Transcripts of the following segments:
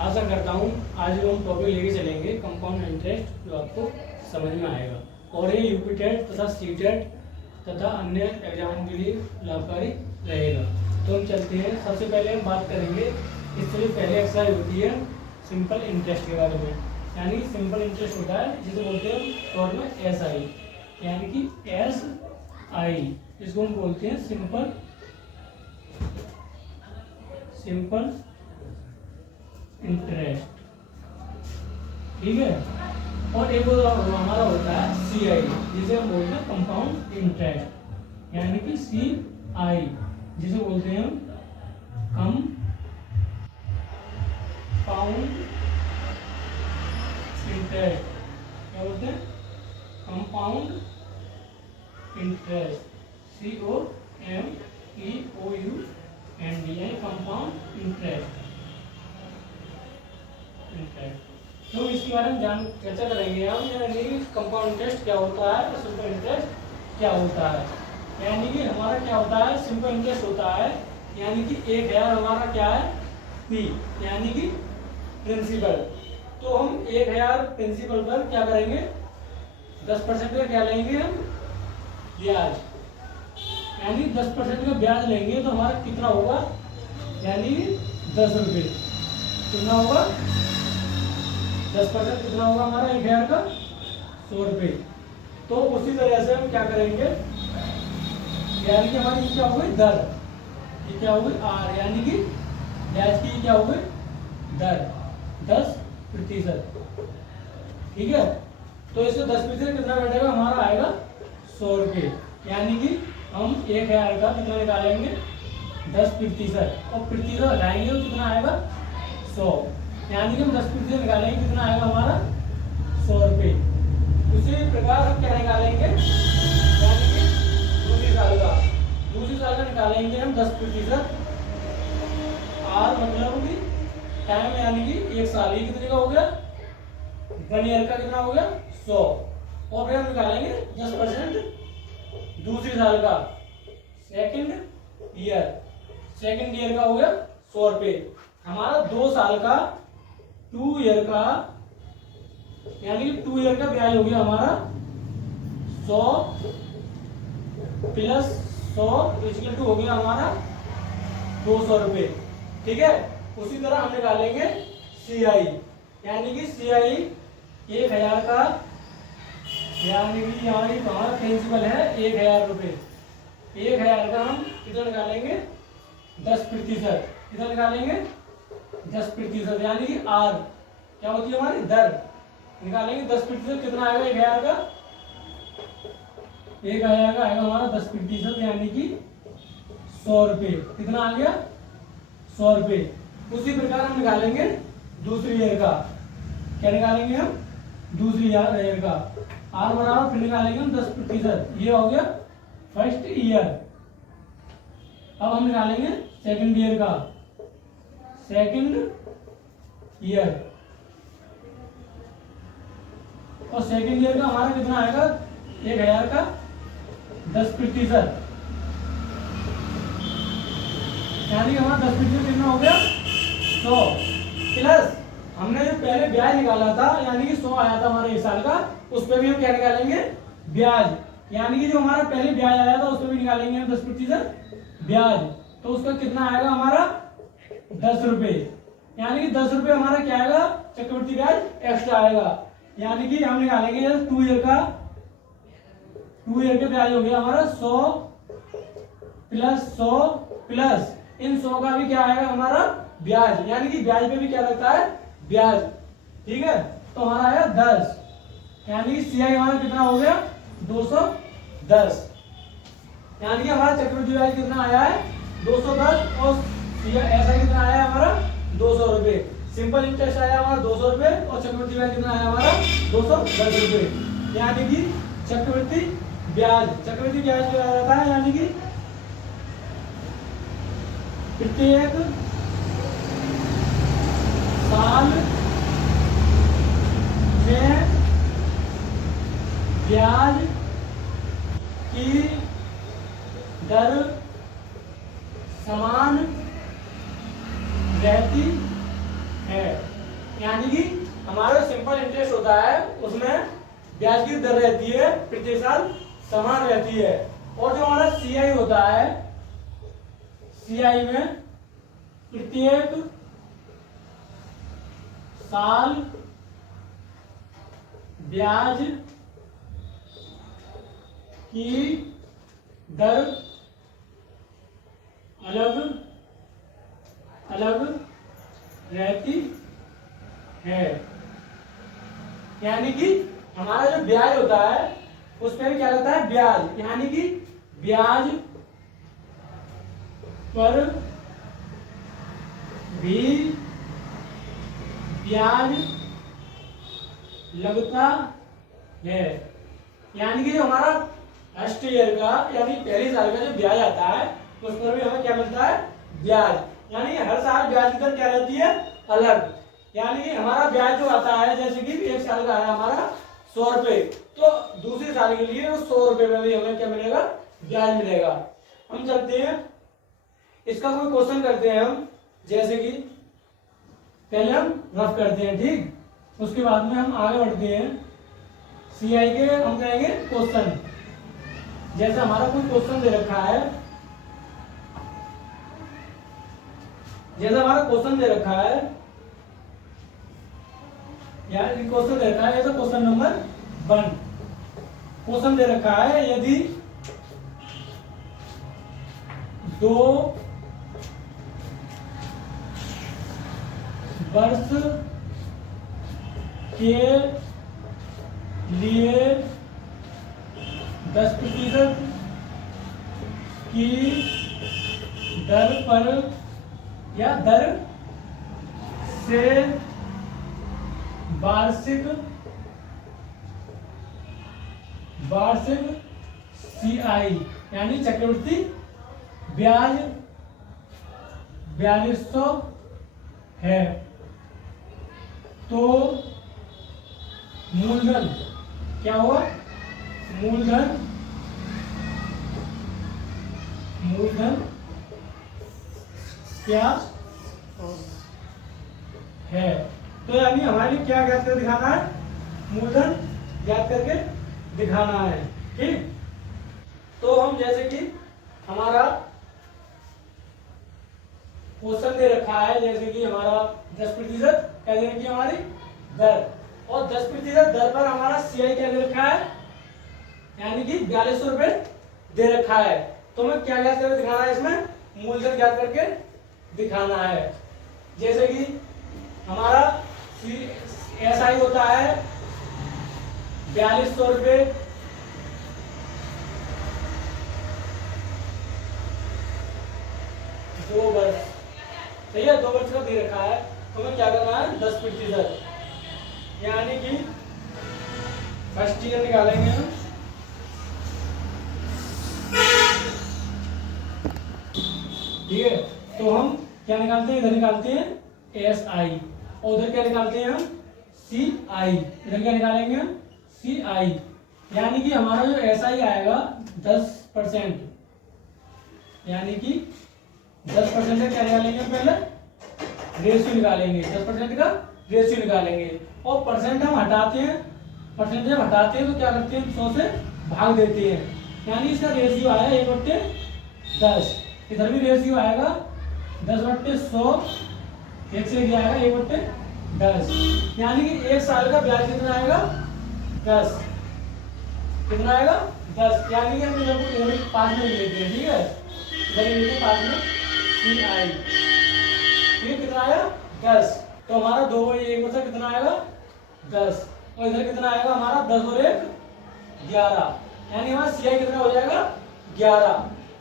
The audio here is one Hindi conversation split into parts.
आशा करता हूँ आज हम टॉपिक लेके चलेंगे कंपाउंड इंटरेस्ट, जो आपको समझ में आएगा और ये यूपी टेट तथा सी टेट तथा अन्य एग्जाम के लिए लाभकारी रहेगा। तो हम चलते हैं। सबसे पहले हम बात करेंगे, इससे पहले एक्सरसाइज होती है सिंपल इंटरेस्ट के बारे में। यानी सिंपल इंटरेस्ट होता है जिसे बोलते हैं शॉर्ट में एस आई, यानी कि एस आई, इसको हम बोलते हैं सिंपल इंटरेस्ट। ठीक है। और एक हमारा होता है सी आई, जिसे हम बोलते हैं कंपाउंड इंटरेस्ट, यानी कि सी आई, जिसे बोलते हैं हम कंपाउंड इंटरेस्ट। क्या बोलते हैं? Compound interest, COMPOUND, compound interest. तो इसके बारे में चर्चा करेंगे हम, यानी कंपाउंड इंटरेस्ट क्या होता है, सिंपल इंटरेस्ट क्या होता है। यानी कि हमारा क्या होता है, सिंपल इंटरेस्ट होता है, यानी कि 1000 हमारा क्या है, P, यानी कि प्रिंसिपल। तो हम 1000 प्रिंसिपल पर क्या करेंगे, 10% का क्या लेंगे हम, ब्याज। यानी 10% का ब्याज लेंगे तो हमारा कितना होगा, यानी 10 रुपये। कितना होगा, 10% कितना होगा हमारा 1000 का, 100 रुपये। तो उसी तरह से हम क्या करेंगे, यानी कि हमारी क्या हो गई दर, ये क्या हो गई आर, यानी कि ब्याज की क्या हो गई दर 10%। ठीक है। तो इससे 10% कितना बैठेगा, हमारा आएगा 100 रुपये। यानी कि हम 1000 का कितना निकालेंगे, 10%, और प्रतिशत हटाएंगे तो कितना आएगा 100। यानी कि हम 10% निकालेंगे, कितना आएगा हमारा 100 रुपये। उसी प्रकार हम क्या निकालेंगे, यानी कि दूसरी साल का निकालेंगे हम 10%, आर मतलब कि टाइम, यानी कि 1 साल, ये कितने का हो गया, 1 ईयर का कितना हो गया 100। और फिर हम निकालेंगे 10% दूसरी साल का, सेकंड ईयर का हो गया 100 रुपये। हमारा 2 साल का, 2 ईयर का, यानी कि 2 ईयर का ब्याज हो गया हमारा 100 प्लस 100 इक्वल टू हो गया हमारा 200 रुपये। ठीक है। उसी तरह हम निकालेंगे सी आई, यानी कि सी आई 1000 का, यानी कि यहाँ हमारा प्रिंसिपल है 1000 रुपये। 1000 का हम कितना निकालेंगे, 10%। कितना निकालेंगे, 10%, यानी कि आर क्या होती है हमारी दर, निकालेंगे 10%। कितना आएगा 1000 का, 1000 का आएगा हमारा 10%, यानी कि 100 रुपये। कितना आ गया 100 रुपये। उसी प्रकार हम निकालेंगे दूसरी ईयर का, क्या निकालेंगे हम, दूसरी ईयर का, आर बराबर फिर निकालेंगे हम 10%, ये हो गया फर्स्ट ईयर। अब हम निकालेंगे सेकंड ईयर का, सेकंड ईयर, और सेकंड ईयर का हमारा कितना आएगा 1000 का 10%, यानी कि हमारा 10% कितना हो गया 100, प्लस हमने जो पहले ब्याज निकाला था, यानी कि 100 आया था हमारे 1 साल का, उस पर भी हम क्या निकालेंगे ब्याज, यानी कि जो हमारा पहले ब्याज आया था उस पर भी निकालेंगे हम 10% ब्याज। तो उसका कितना आएगा हमारा 10 रुपये। यानी कि 10 रुपये हमारा क्या आएगा, चक्रवृद्धि ब्याज एक्स्ट्रा आएगा। यानी कि हम निकालेंगे 2 ईयर का, 2 ईयर का ब्याज हो गया हमारा 100 प्लस इन 100 का भी क्या आएगा हमारा ब्याज, यानी कि ब्याज पे भी क्या लगता है ब्याज। ठीक है। तो हमारा आया 10, यानी कि सी आई हमारा कितना हो गया 210। यानी कि हमारा चक्रवृद्धि ब्याज कितना आया है 210, और एस आई कितना आया हमारा 200 रुपये। सिंपल इंटरेस्ट आया हमारा 200 रुपये, और चक्रवृद्धि ब्याज कितना आया हमारा 210 रुपये। यानी कि चक्रवृद्धि ब्याज क्या रहता है, यानी कि प्रत्येक साल में ब्याज की दर समान रहती है। यानी कि हमारा सिंपल इंटरेस्ट होता है उसमें ब्याज की दर रहती है प्रति साल समान रहती है। और जो हमारा सीआई होता है, सीआई में प्रत्येक साल ब्याज की दर अलग अलग रहती है। यानी कि हमारा जो ब्याज होता है उस पर क्या लगता है ब्याज, यानी कि ब्याज पर भी ब्याज लगता है। यानी कि जो हमारा फर्स्ट ईयर का यानी पहली साल का जो ब्याज आता है उस पर भी हमें क्या मिलता है ब्याज। यानी हर साल ब्याज की दर क्या रहती है अलग। यानी कि हमारा ब्याज जो आता है जैसे कि एक साल का है हमारा 100 रुपए, तो दूसरे साल के लिए 100 रुपए में भी हमें क्या मिलेगा ब्याज मिलेगा। हम चलते हैं इसका कोई क्वेश्चन करते हैं हम, जैसे कि पहले हम रफ करते हैं ठीक, उसके बाद में हम आगे बढ़ते हैं सीआई के हम कहेंगे क्वेश्चन। जैसे हमारा कोई क्वेश्चन दे रखा है, जैसे हमारा क्वेश्चन दे रखा है यार क्वेश्चन दे रखा है जैसे क्वेश्चन नंबर 1 क्वेश्चन दे रखा है यदि 2 वर्ष के लिए 10% की दर पर या दर से वार्षिक सीआई यानी चक्रवृद्धि ब्याज 4200 है, तो मूलधन क्या हुआ मूलधन क्या है। तो यानी हमारे लिए क्या ज्ञात करके दिखाना है मूलधन ज्ञात करके दिखाना है ठीक। तो हम जैसे कि हमारा क्वेश्चन दे रखा है जैसे कि हमारा 10% क्या दे रखी है हमारी दर, और 10% दर पर हमारा सीआई क्या दे रखा है यानी कि 4200 रुपए दे रखा है। तो हमें क्या ज्ञात करके दिखाना है इसमें मूलधन ज्ञात करके दिखाना है। जैसे कि हमारा एसआई होता है 4200 रुपए, दो वर्ष सही है, 2 वर्ष का दे रखा है। तो हमें क्या करना है 10%, यानी कि फर्स्ट ईयर निकालेंगे हम ठीक है। तो हम क्या निकालते हैं इधर निकालते हैं एस आई और उधर क्या निकालते हैं हम सी आई, इधर क्या निकालेंगे हम सी आई। यानी कि हमारा जो एस आई आएगा 10%, यानी कि 10% क्या निकालेंगे पहले रेशियो निकालेंगे, 10% का रेशियो निकालेंगे और परसेंट हम हटाते हैं, परसेंट जब हटाते हैं तो क्या करते हैं 100 से भाग देते हैं। यानी इसका रेशियो आया 1/10, इधर भी रेशियो आएगा 10/100, एक से क्या आएगा 1/10। यानी कि एक साल का ब्याज कितना आएगा 10, कितना आएगा 10। यानी कि हम इधर 5 में लेते हैं ठीक है, इधर लेते हैं 5 में सी आई, ये कितना आया 10। तो हमारा 2 और 1 बचा कितना आएगा 10, और इधर कितना आएगा हमारा 10 और 1 11, यानी हमारा सी आई कितना हो जाएगा 11।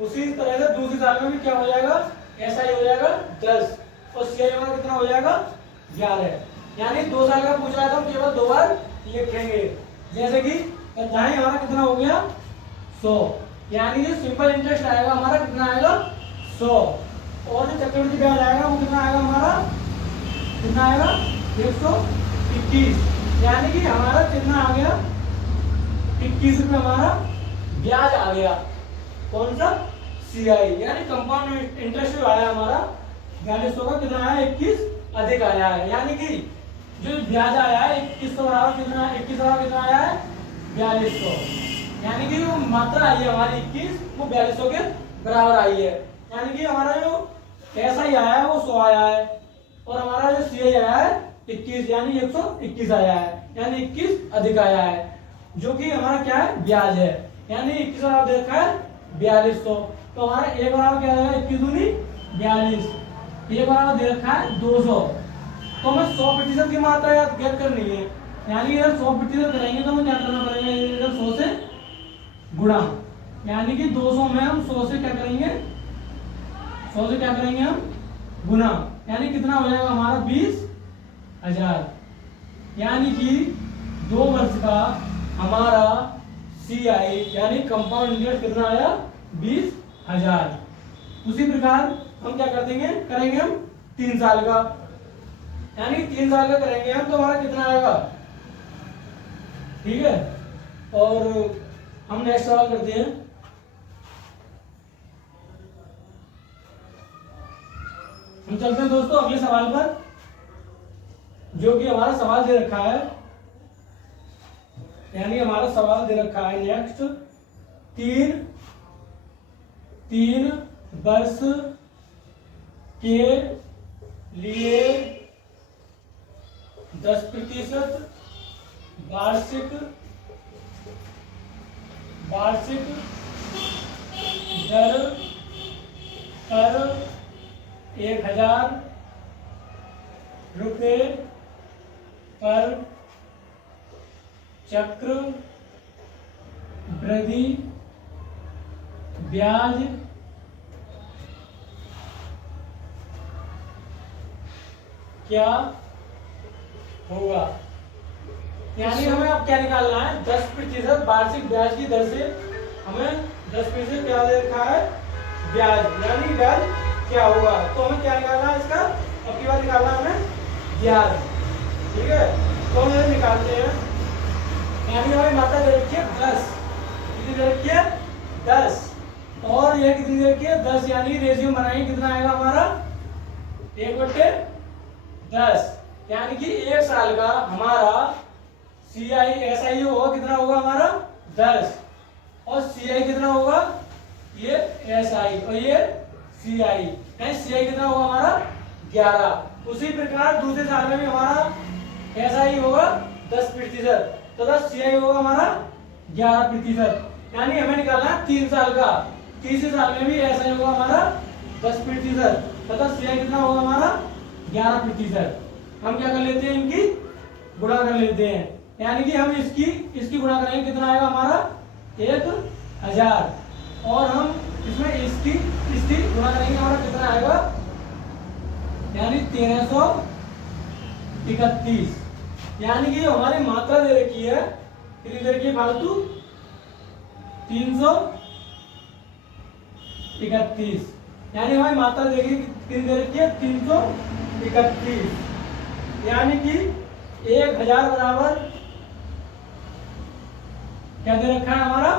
उसी तरह से दूसरी साल में भी क्या हो जाएगा एस आई हो जाएगा 10 और सी आई हमारा कितना हो जाएगा 11। यानी 2 साल का पूछ रहा है तो हम केवल 2 बार लिखेंगे। जैसे कि अध्याय हमारा कितना हो गया 100, यानी कि सिंपल इंटरेस्ट आएगा हमारा कितना आएगा 100, और जो चक्रवृद्धि ब्याज आएगा वो कितना आएगा हमारा कितना आएगा 121। यानी कि हमारा कितना आ गया 21 रुपये हमारा ब्याज आ गया, कौन सा सीआई, यानी कंपाउंड इंटरेस्ट जो आया हमारा 4200 का कितना आया 21 अधिक आया है, यानी कि जो ब्याज आया है 2100 बराबर कितना, 21 बराबर कितना आया है 4200, यानी कि जो मात्रा आई है हमारी 21 वो 4200 के बराबर आई है। यानी कि हमारा जो ऐसा ही आया है वो 100 आया है, और हमारा जो सी आया है 21, यानी 121 आया है, यानी 21 अधिक आया है, जो कि हमारा क्या है ब्याज है। यानी 21 बराबर दे रखा है 4200, तो हमारा एक बराबर क्या आएगा 21 दूनी 42, एक बराबर दे रखा है 200, तो हमें 100% की मात्रा याद ज्ञात करनी है। यानी इधर 100% करेंगे तो हमें क्या करना पड़ेगा, इधर 100 से गुणा, यानी कि 200 में हम 100 से क्या करेंगे, 100 से क्या करेंगे हम गुणा, यानी कितना हो जाएगा हमारा 20,000, यानी कि 2 वर्ष का हमारा CI यानी कंपाउंड इंटरेस्ट कितना आया 20,000। उसी प्रकार हम क्या कर देंगे, करेंगे हम 3 साल का, यानी 3 साल का करेंगे हम तो हमारा कितना आएगा, ठीक है। और हम नेक्स्ट सवाल करते हैं। हम चलते हैं दोस्तों अगले सवाल पर, जो कि हमारा सवाल दे रखा है, यानी हमारा सवाल दे रखा है नेक्स्ट, 3 वर्ष के लिए 10% वार्षिक दर पर 1,000 रुपये पर चक्र वृद्धि ब्याज क्या होगा। यानी हमें अब क्या निकालना है, 10% वार्षिक ब्याज की दर से हमें 10% क्या दे रखा है ब्याज, यानी ब्याज क्या होगा, तो हमें क्या निकालना है इसका, अब की बार निकालना है हमें ब्याज, ठीक है। तो हम निकालते हैं, यानी हमें मात्रा दे रखी है 10, कितनी दे रखी है 10, और यह कितनी दे रखी है 10, यानी रेशियो बनाएंगे कितना आएगा हमारा 1/10, यानी कि 1 साल का हमारा CI SI होगा कितना होगा हमारा 10, और CI कितना होगा ये SI और ये CI, यानी CI कितना होगा हमारा 11। उसी प्रकार दूसरे साल में भी हमारा SI होगा 10% तथा CI होगा हमारा 11%, यानी हमें निकालना है 3 साल का, तीसरे साल में भी SI होगा हमारा 10% तथा CI कितना होगा हमारा 11%। हम क्या कर लेते हैं, इनकी गुणा कर लेते हैं, यानी कि हम इसकी गुणा करेंगे कितना आएगा हमारा 1,000, और हम इसमें इसकी गुणा करेंगे हमारा कितना आएगा, यानी 1331, यानी कि हमारी मात्रा दे रखी है कितनी दे रखी है फालतू 331, यानी हमारी मात्रा दे रखी कितनी दे रखी है 331, यानी कि 1,000 बराबर क्या दे रखा है हमारा,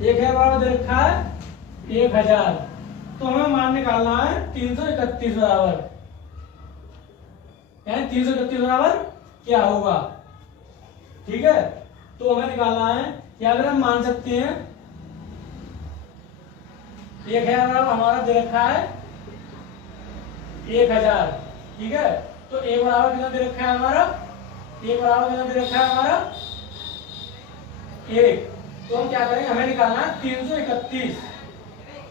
1,000 बराबर दे रखा है 1,000, तो हमें मान निकालना है 331 बराबर, यानी 331 बराबर क्या होगा, ठीक है। तो हमें निकालना है, या अगर हम मान सकते हैं 1,000 बराबर हमारा दे रखा है 1,000, ठीक है। तो 1 बराबर कितना दे रखा है हमारा, 1 बराबर कितना दे रखा है हमारा 1, तो हम क्या करेंगे, हमें निकालना है 331,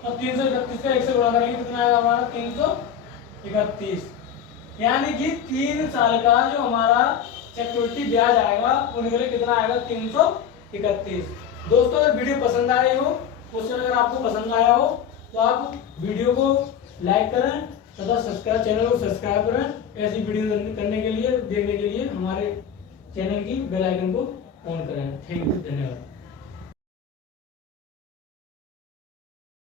और 331 का 1 से गुणा करेंगे कितना आएगा हमारा 331, यानी कि 3 साल का जो हमारा चक्रवृद्धि ब्याज आएगा उनके लिए कितना आएगा 331। दोस्तों अगर वीडियो पसंद आए हो, क्वेश्चन अगर आपको पसंद आया हो तो आप वीडियो को लाइक करें तथा चैनल को सब्सक्राइब करें, ऐसी वीडियो करने के लिए देखने के लिए हमारे चैनल की बेल आइकन को ऑन करें। थैंक यू, धन्यवाद।